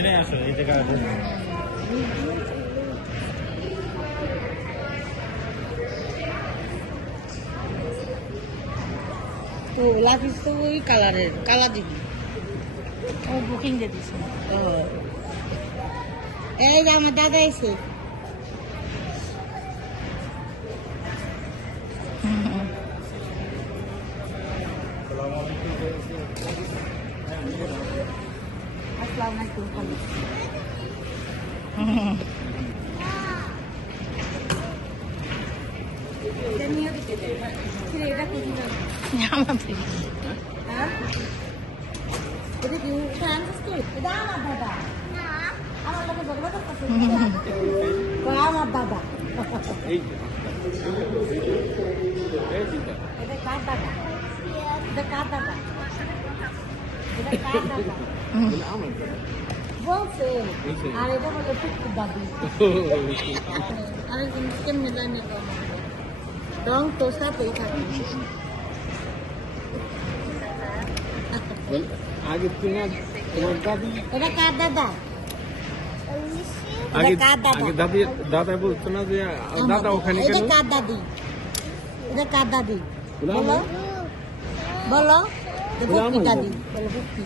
এনে আসো এই জায়গা তো লাফিস তো ওই কালারের কালার দিবি ও বুকিং দিয়ে দিছে এই যে আমার দাদা এসে আসসালামু আলাইকুম আমার দাদা এটা কার দাদা এটা কার দাদা এটা কার দাদা বলছে আর এটা বলে টুকটুক দাদি আরেকদিন কেমনে জানি রং তো সাথেই থাকে আগে তোমার দাদি এটা কার দাদা আগে দাদি দাদা বলতো না যে দাদা ওখানে কেন এটা কার দাদি এটা কার দাদি বলো বলো ভক্তি দাদি বলো ভক্তি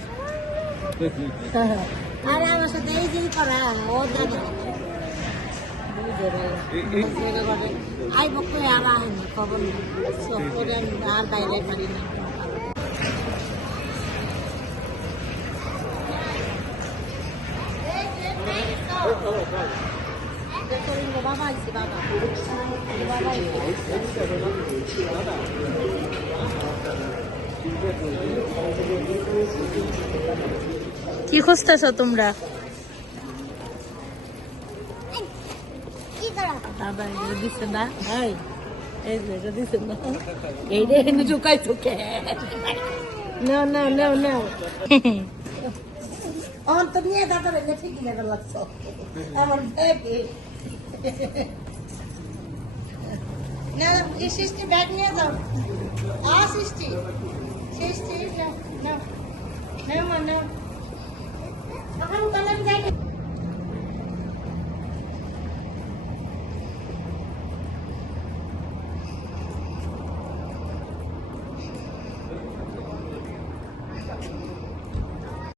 আর আমার সাথে এই যে করা ও দাদা আই বকলে আর আহেনি খবর নেই সব করে আর বাইরে পারি না বাবা আইসি বাবা বাবা কি খুঁজতেছ তোমরা দাদা এটা দিচ্ছে না এই যে এটা দিচ্ছে না এইটা এনে ঢুকাই তোকে না না না না অন্ত নিয়ে দাদা রেখে ঠিকই লেগে লাগছো আমার ব্যাগে না এই সৃষ্টি ব্যাগ নিয়ে যাও সৃষ্টি সৃষ্টি না না না না